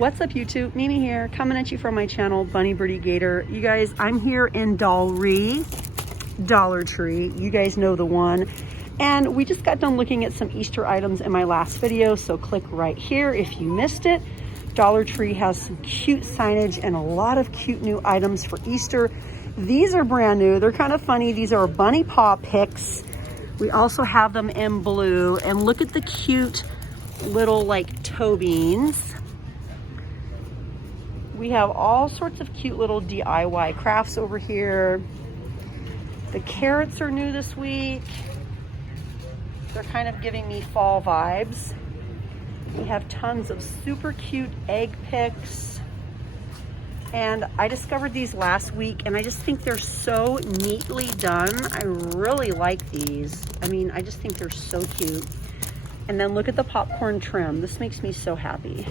What's up YouTube? Mimi here, coming at you from my channel, Bunny Birdie Gator. You guys, I'm here in Dollar Tree. You guys know the one. And we just got done looking at some Easter items in my last video, so click right here if you missed it. Dollar Tree has some cute signage and a lot of cute new items for Easter. These are brand new. They're kind of funny. These are bunny paw picks. We also have them in blue. And look at the cute little like toe beans. We have all sorts of cute little DIY crafts over here. The carrots are new this week. They're kind of giving me fall vibes. We have tons of super cute egg picks. And I discovered these last week and I just think they're so neatly done. I really like these. I mean, I just think they're so cute. And then look at the popcorn trim. This makes me so happy.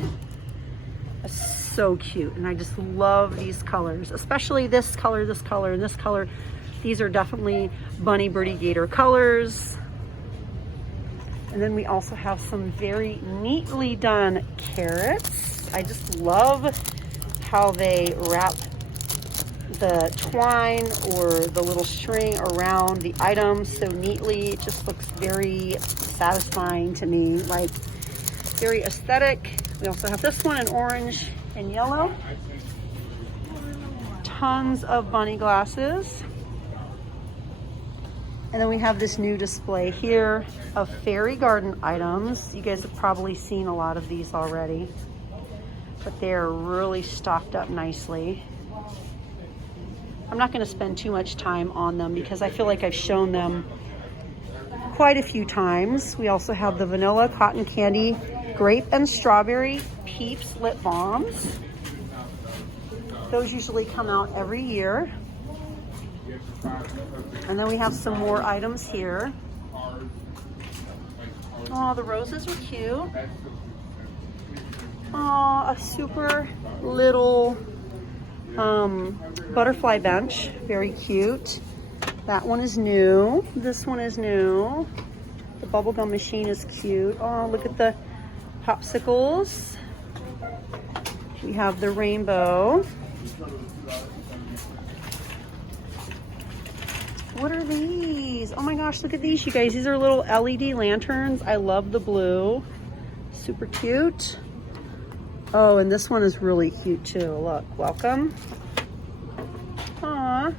So cute, and I just love these colors, especially this color, and this color. These are definitely Bunny Birdie Gator colors. And then we also have some very neatly done carrots. I just love how they wrap the twine or the little string around the item so neatly. It just looks very satisfying to me, like very aesthetic. We also have this one in orange and yellow. Tons of bunny glasses. And then we have this new display here of fairy garden items. You guys have probably seen a lot of these already, but they're really stocked up nicely. I'm not going to spend too much time on them because I feel like I've shown them quite a few times. We also have the vanilla cotton candy grape and strawberry Peeps lip balms. Those usually come out every year. And then we have some more items here. Oh, the roses are cute. Oh, a super little butterfly bench, very cute. That one is new. This one is new. The bubblegum machine is cute. Oh, look at the popsicles. We have the rainbow. What are these? Oh my gosh, look at these, you guys. These are little LED lanterns. I love the blue. Super cute. Oh, and this one is really cute too. Look, welcome. Aww.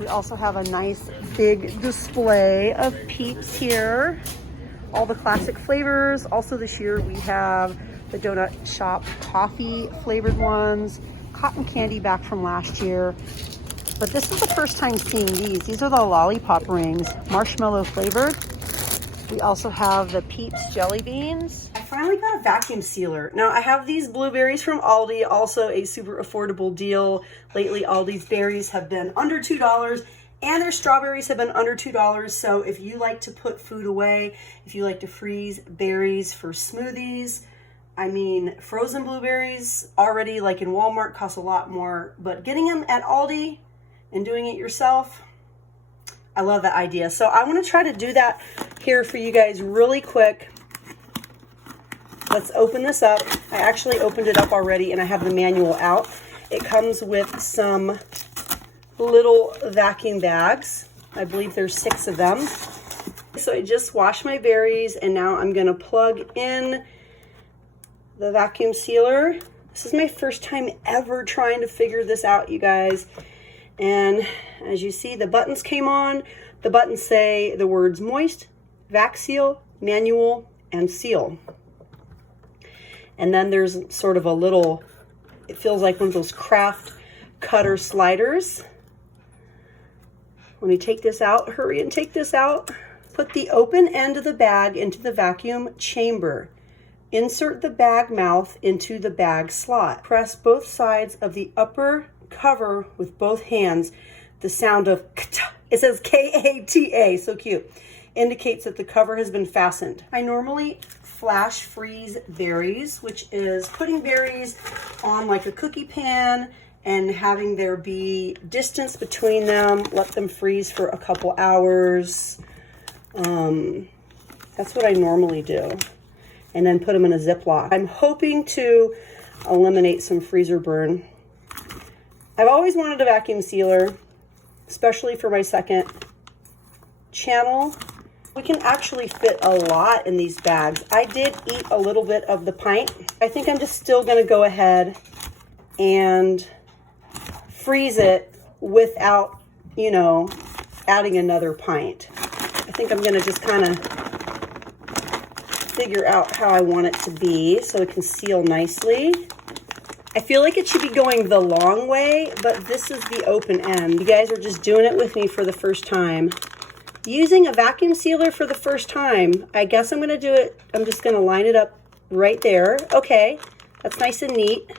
We also have a nice big display of Peeps here. All the classic flavors. Also this year we have the Donut Shop coffee flavored ones. Cotton candy back from last year. But this is the first time seeing these. These are the lollipop rings, marshmallow flavored. We also have the Peeps jelly beans. I finally got a vacuum sealer. Now I have these blueberries from Aldi, also a super affordable deal. Lately Aldi's berries have been under $2 and their strawberries have been under $2. So if you like to put food away, if you like to freeze berries for smoothies, I mean, frozen blueberries already like in Walmart cost a lot more, but getting them at Aldi and doing it yourself, I love that idea. So I want to try to do that here for you guys really quick. Let's open this up. I actually opened it up already and I have the manual out. It comes with some little vacuum bags. I believe there's 6 of them. So I just washed my berries and now I'm going to plug in the vacuum sealer. This is my first time ever trying to figure this out, you guys. And as you see, the buttons came on. The buttons say the words moist, vac seal, manual, and seal. And then there's sort of a little, it feels like one of those craft cutter sliders. Let me take this out. Hurry and take this out. Put the open end of the bag into the vacuum chamber. Insert the bag mouth into the bag slot. Press both sides of the upper cover with both hands. The sound of kata, it says K-A-T-A, so cute, indicates that the cover has been fastened. I normally flash freeze berries, which is putting berries on like a cookie pan and having there be distance between them, let them freeze for a couple hours. That's what I normally do. And then put them in a Ziploc. I'm hoping to eliminate some freezer burn. I've always wanted a vacuum sealer, especially for my second channel. We can actually fit a lot in these bags. I did eat a little bit of the pint. I think I'm just still gonna go ahead and freeze it without, you know, adding another pint. I think I'm gonna just kind of figure out how I want it to be so it can seal nicely. I feel like it should be going the long way, but this is the open end. You guys are just doing it with me for the first time. Using a vacuum sealer for the first time. I guess I'm gonna do it, I'm just gonna line it up right there. Okay, that's nice and neat.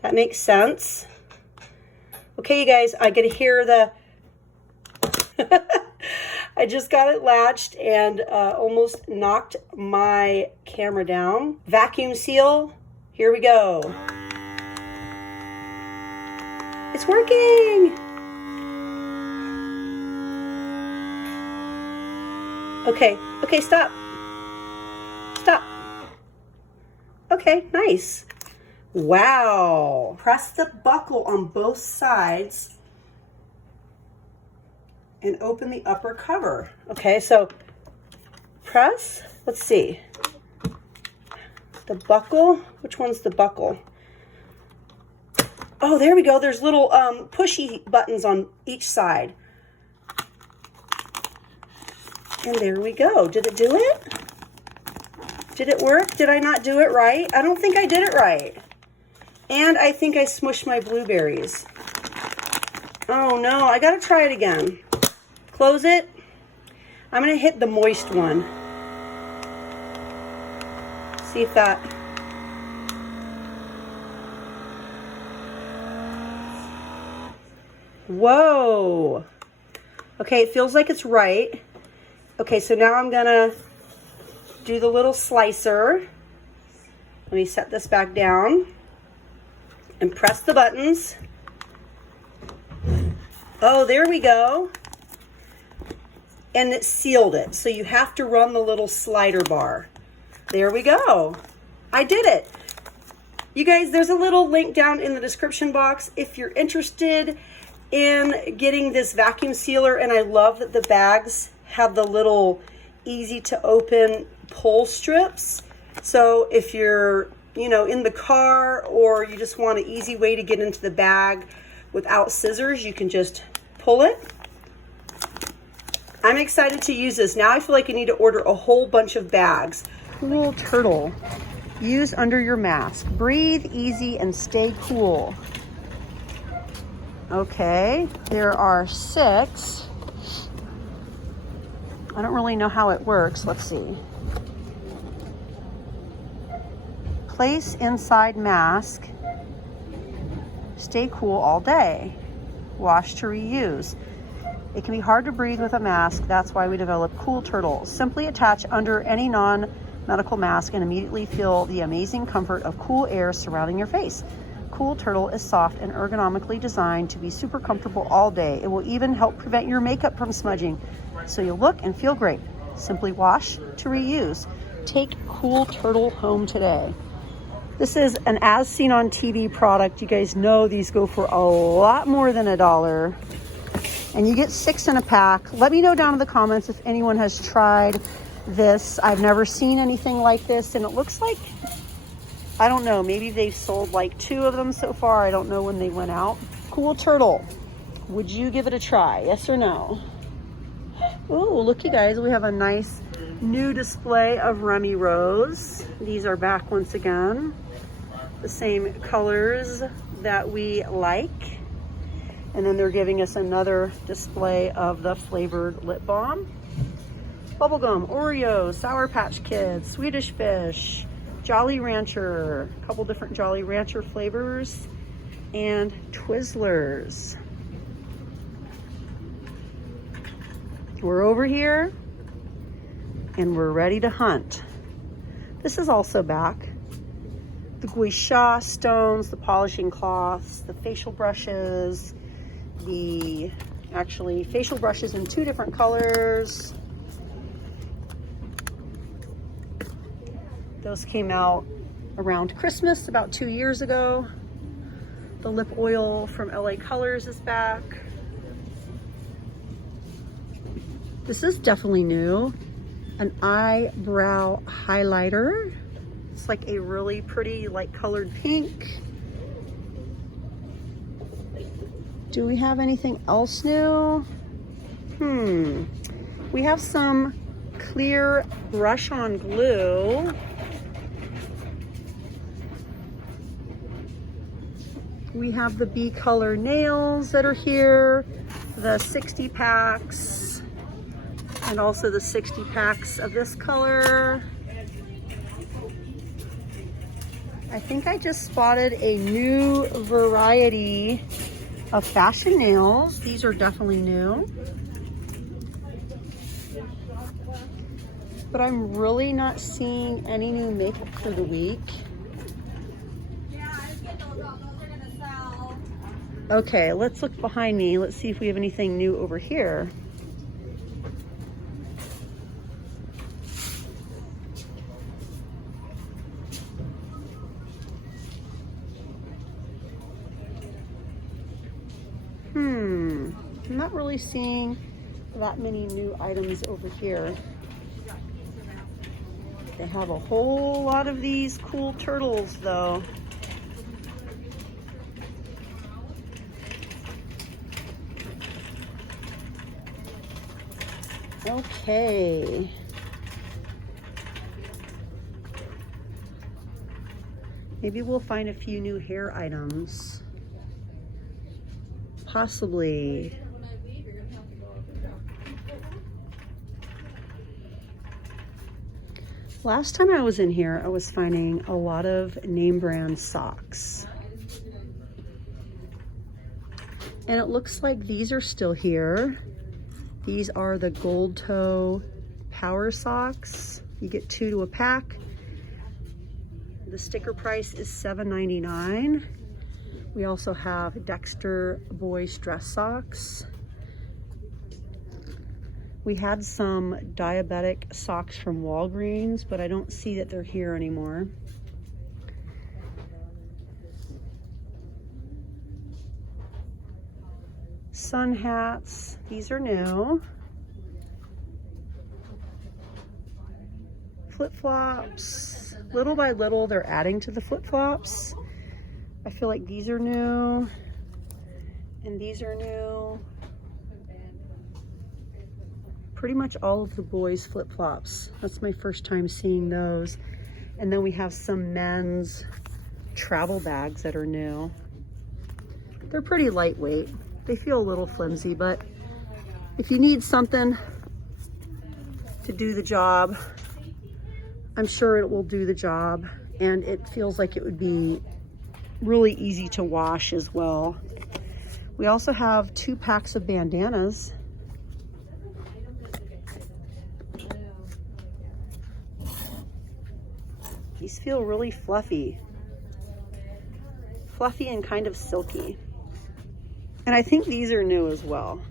That makes sense. Okay, you guys, I get to hear the, I just got it latched and almost knocked my camera down. Vacuum seal, here we go. It's working. Okay, stop. Stop. Okay, nice. Wow. Press the buckle on both sides and open the upper cover. Okay, so press, let's see. The buckle, which one's the buckle? Oh, there we go. There's little pushy buttons on each side. And there we go. Did it do it? Did it work? Did I not do it right? I don't think I did it right. And I think I smushed my blueberries. Oh no, I gotta try it again. Close it. I'm gonna hit the moist one. See if that... Whoa. Okay, it feels like it's right. Okay, so now I'm gonna do the little slicer. Let me set this back down and press the buttons. Oh, there we go. And it sealed it. So you have to run the little slider bar. There we go. I did it. You guys, there's a little link down in the description box if you're interested in getting this vacuum sealer. And I love that the bags have the little easy to open pull strips. So if you're, you know, in the car or you just want an easy way to get into the bag without scissors, you can just pull it. I'm excited to use this. Now I feel like I need to order a whole bunch of bags. Cool turtle. Use under your mask. Breathe easy and stay cool. Okay, there are 6. I don't really know how it works. Let's see. Place inside mask. Stay cool all day. Wash to reuse. It can be hard to breathe with a mask. That's why we developed Cool Turtle. Simply attach under any non-medical mask and immediately feel the amazing comfort of cool air surrounding your face. Cool Turtle is soft and ergonomically designed to be super comfortable all day. It will even help prevent your makeup from smudging, so you'll look and feel great. Simply wash to reuse. Take Cool Turtle home today. This is an as seen on TV product. You guys know these go for a lot more than $1. And you get 6 in a pack. Let me know down in the comments if anyone has tried this. I've never seen anything like this, and it looks like, I don't know, maybe they've sold like 2 of them so far. I don't know when they went out. Cool Turtle. Would you give it a try? Yes or no? Oh, look, you guys, we have a nice new display of Remy Rose. These are back once again. The same colors that we like. And then they're giving us another display of the flavored lip balm. Bubblegum, Oreo, Sour Patch Kids, Swedish Fish, Jolly Rancher, a couple different Jolly Rancher flavors, and Twizzlers. We're over here and we're ready to hunt. This is also back. The gui sha stones, the polishing cloths, the facial brushes, actually facial brushes in 2 different colors. Those came out around Christmas about 2 years ago. The lip oil from LA Colors is back. This is definitely new. An eyebrow highlighter. It's like a really pretty light colored pink. Do we have anything else new? We have some clear brush on glue. We have the B color nails that are here, the 60 packs, and also the 60 packs of this color. I think I just spotted a new variety of fashion nails. These are definitely new. But I'm really not seeing any new makeup for the week. Okay, let's look behind me. Let's see if we have anything new over here. I'm not really seeing that many new items over here. They have a whole lot of these cool turtles though. Okay. Maybe we'll find a few new hair items. Possibly. Last time I was in here, I was finding a lot of name brand socks. And it looks like these are still here. These are the gold toe power socks. You get 2 to a pack. The sticker price is $7.99. We also have Dexter boys dress socks. We had some diabetic socks from Walgreens, but I don't see that they're here anymore. Sun hats, these are new. Flip-flops, little by little they're adding to the flip-flops. I feel like these are new, and these are new. Pretty much all of the boys flip-flops. That's my first time seeing those. And then we have some men's travel bags that are new. They're pretty lightweight. They feel a little flimsy, but if you need something to do the job, I'm sure it will do the job. And it feels like it would be really easy to wash as well. We also have 2 packs of bandanas. These feel really fluffy. Fluffy and kind of silky. And I think these are new as well.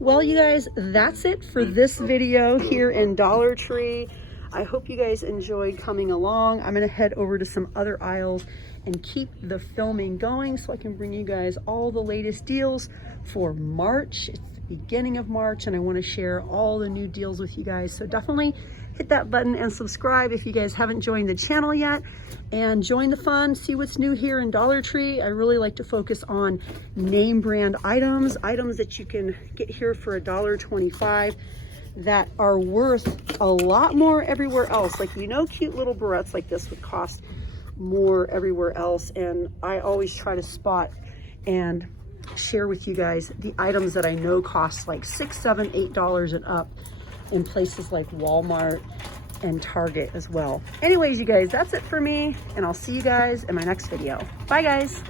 Well, you guys, that's it for this video here in Dollar Tree. I hope you guys enjoyed coming along. I'm gonna head over to some other aisles and keep the filming going so I can bring you guys all the latest deals for March. It's the beginning of March and I wanna share all the new deals with you guys. So definitely hit that button and subscribe if you guys haven't joined the channel yet, and join the fun, see what's new here in Dollar Tree. I really like to focus on name brand items that you can get here for $1.25 that are worth a lot more everywhere else. Like, you know, cute little barrettes like this would cost more everywhere else, and I always try to spot and share with you guys the items that I know cost like $6, $7, $8 and up in places like Walmart and Target as well. Anyways, you guys, that's it for me, and I'll see you guys in my next video. Bye, guys.